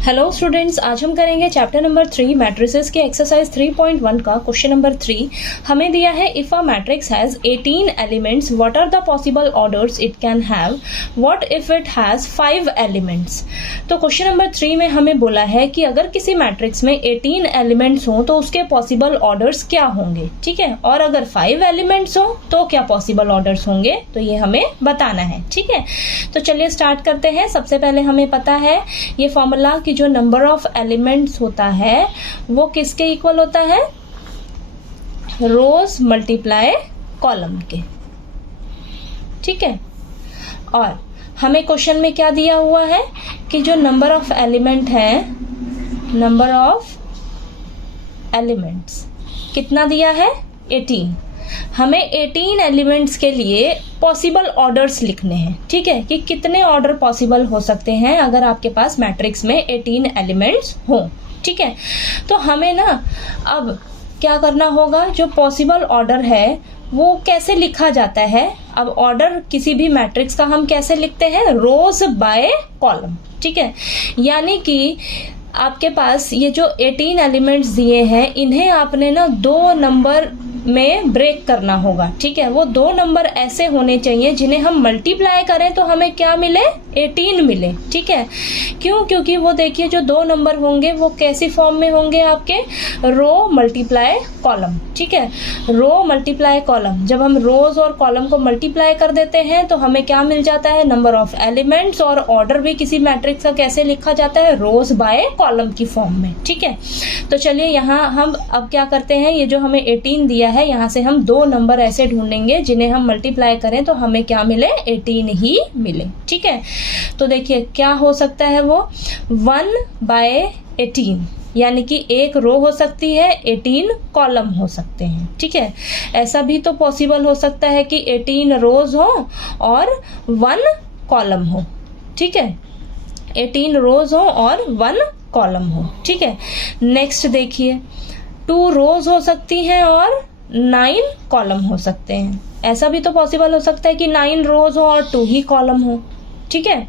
Hello students, आज हम करेंगे चैप्टर नंबर 3 मैट्रिसेस के एक्सरसाइज 3.1 का क्वेश्चन नंबर 3। हमें दिया है if a matrix has 18 elements what are the possible orders it can have, what if it has 5 elements. तो क्वेश्चन नंबर 3 में हमें बोला है कि अगर किसी मैट्रिक्स में 18 एलिमेंट्स हो तो उसके पॉसिबल ऑर्डर्स क्या होंगे, ठीक है, और अगर 5 एलिमेंट्स हो तो क्या पॉसिबल ऑर्डर्स होंगे, तो ये हमें बताना है। ठीक है, तो चलिए स्टार्ट करते हैं। सबसे पहले हमें पता है ये फॉर्मूला कि जो नंबर ऑफ एलिमेंट्स होता है वो किसके इक्वल होता है, रोज मल्टीप्लाई कॉलम के। ठीक है, और हमें क्वेश्चन में क्या दिया हुआ है कि जो नंबर ऑफ एलिमेंट है, नंबर ऑफ एलिमेंट्स कितना दिया है, 18। हमें 18 एलिमेंट्स के लिए पॉसिबल ऑर्डर्स लिखने हैं। ठीक है, कि कितने ऑर्डर पॉसिबल हो सकते हैं अगर आपके पास मैट्रिक्स में 18 एलिमेंट्स हो। ठीक है, तो हमें ना अब क्या करना होगा, जो पॉसिबल ऑर्डर है वो कैसे लिखा जाता है। अब ऑर्डर किसी भी मैट्रिक्स का हम कैसे लिखते हैं, रोज बाय कॉलम। ठीक है, यानी कि आपके पास ये जो 18 एलिमेंट्स दिए हैं इन्हें आपने ना 2 नंबर में ब्रेक करना होगा। ठीक है, वो 2 नंबर ऐसे होने चाहिए जिन्हें हम मल्टीप्लाई करें तो हमें क्या मिले, 18 मिले। ठीक है, क्यों, क्योंकि वो देखिए जो 2 नंबर होंगे वो कैसी फॉर्म में होंगे, आपके रो मल्टीप्लाई कॉलम। ठीक है, रो मल्टीप्लाई कॉलम, जब हम रोज और कॉलम को मल्टीप्लाई कर देते हैं तो हमें क्या मिल जाता है, नंबर ऑफ एलिमेंट्स। और ऑर्डर भी किसी मैट्रिक्स का कैसे लिखा जाता है, रोज बाय कॉलम की फॉर्म में। ठीक है, तो चलिए यहाँ हम अब क्या करते हैं, ये जो हमें 18 दिया है यहाँ से हम 2 नंबर ऐसे ढूंढेंगे जिन्हें हम मल्टीप्लाई करें तो हमें क्या मिले, 18 ही मिले। ठीक है, तो देखिए क्या हो सकता है, वो 1/18 यानी कि एक रो हो सकती है, 18 कॉलम हो सकते हैं। ठीक है, ऐसा भी तो पॉसिबल हो सकता है कि 18 रोज हो और 1 कॉलम हो। ठीक है, 18 रोज हो और 1 कॉलम हो। ठीक है, नेक्स्ट देखिए 2 रोज हो सकती हैं और 9 कॉलम हो सकते हैं। ऐसा भी तो पॉसिबल हो सकता है कि 9 रोज हो और 2 ही कॉलम हो। ठीक है,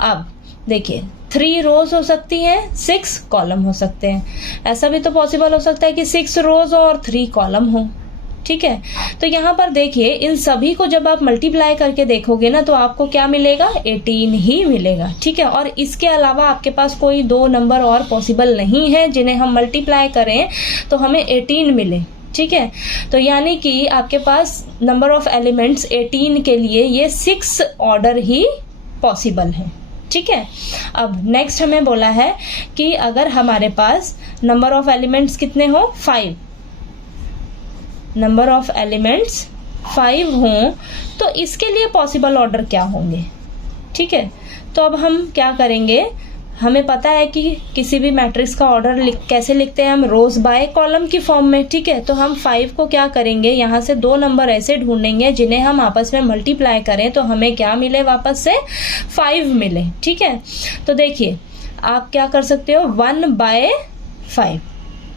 अब देखिए 3 रोज हो सकती हैं, 6 कॉलम हो सकते हैं। ऐसा भी तो पॉसिबल हो सकता है कि 6 रोज हो और 3 कॉलम हो। ठीक है, तो यहाँ पर देखिए इन सभी को जब आप मल्टीप्लाई करके देखोगे ना तो आपको क्या मिलेगा, 18 ही मिलेगा। ठीक है, और इसके अलावा आपके पास कोई 2 नंबर और पॉसिबल नहीं है जिन्हें हम मल्टीप्लाई करें तो हमें 18 मिले। ठीक है, तो यानी कि आपके पास नंबर ऑफ एलिमेंट्स 18 के लिए ये 6 ऑर्डर ही पॉसिबल है। ठीक है, अब नेक्स्ट हमें बोला है कि अगर हमारे पास नंबर ऑफ एलिमेंट्स कितने हो, 5, नंबर ऑफ एलिमेंट्स 5 हों तो इसके लिए पॉसिबल ऑर्डर क्या होंगे। ठीक है, तो अब हम क्या करेंगे, हमें पता है कि किसी भी मैट्रिक्स का ऑर्डर कैसे लिखते हैं हम, रोज बाय कॉलम की फॉर्म में। ठीक है, तो हम 5 को क्या करेंगे, यहाँ से 2 नंबर ऐसे ढूंढेंगे जिन्हें हम आपस में मल्टीप्लाई करें तो हमें क्या मिले, वापस से 5 मिले। ठीक है, तो देखिए आप क्या कर सकते हो, 1/5।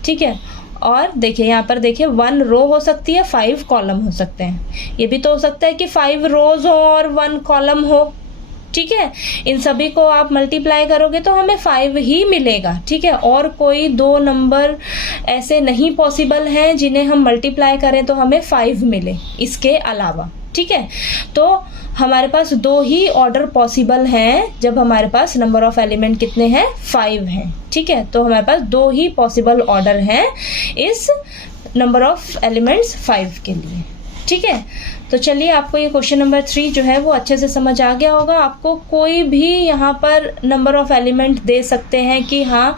ठीक है, और देखिए यहाँ पर देखिए 1 रो हो सकती है, 5 कॉलम हो सकते हैं। ये भी तो हो सकता है कि 5 रोज हो और 1 कॉलम हो। ठीक है, इन सभी को आप मल्टीप्लाई करोगे तो हमें 5 ही मिलेगा। ठीक है, और कोई 2 नंबर ऐसे नहीं पॉसिबल हैं जिन्हें हम मल्टीप्लाई करें तो हमें 5 मिले इसके अलावा। ठीक है, तो हमारे पास 2 ही ऑर्डर पॉसिबल हैं जब हमारे पास नंबर ऑफ एलिमेंट कितने हैं, 5 हैं। ठीक है, तो हमारे पास 2 ही पॉसिबल ऑर्डर हैं इस नंबर ऑफ एलिमेंट्स 5 के लिए। ठीक है, तो चलिए आपको ये क्वेश्चन नंबर 3 जो है वो अच्छे से समझ आ गया होगा। आपको कोई भी यहाँ पर नंबर ऑफ एलिमेंट दे सकते हैं कि हाँ,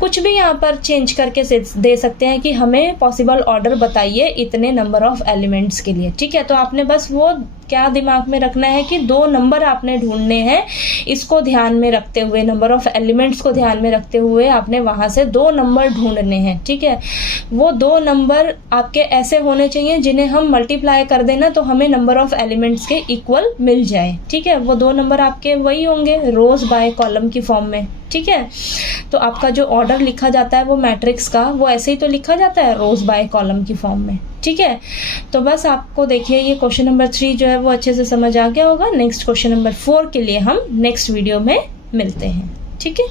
कुछ भी यहाँ पर चेंज करके दे सकते हैं कि हमें पॉसिबल ऑर्डर बताइए इतने नंबर ऑफ एलिमेंट्स के लिए। ठीक है, तो आपने बस वो क्या दिमाग में रखना है कि 2 नंबर आपने ढूंढने हैं, इसको ध्यान में रखते हुए, नंबर ऑफ एलिमेंट्स को ध्यान में रखते हुए आपने वहां से 2 नंबर ढूंढने हैं। ठीक है, वो 2 नंबर आपके ऐसे होने चाहिए जिन्हें हम मल्टीप्लाई कर देना तो हमें नंबर ऑफ एलिमेंट्स के इक्वल मिल जाए। ठीक है, वो 2 नंबर आपके वही होंगे, रोज बाय कॉलम की फॉर्म में। ठीक है, तो आपका जो ऑर्डर लिखा जाता है वो मैट्रिक्स का, वो ऐसे ही तो लिखा जाता है, रोज बाय कॉलम की फॉर्म में। ठीक है, तो बस आपको देखिए ये क्वेश्चन नंबर 3 जो है वो अच्छे से समझ आ गया होगा। नेक्स्ट क्वेश्चन नंबर 4 के लिए हम नेक्स्ट वीडियो में मिलते हैं। ठीक है।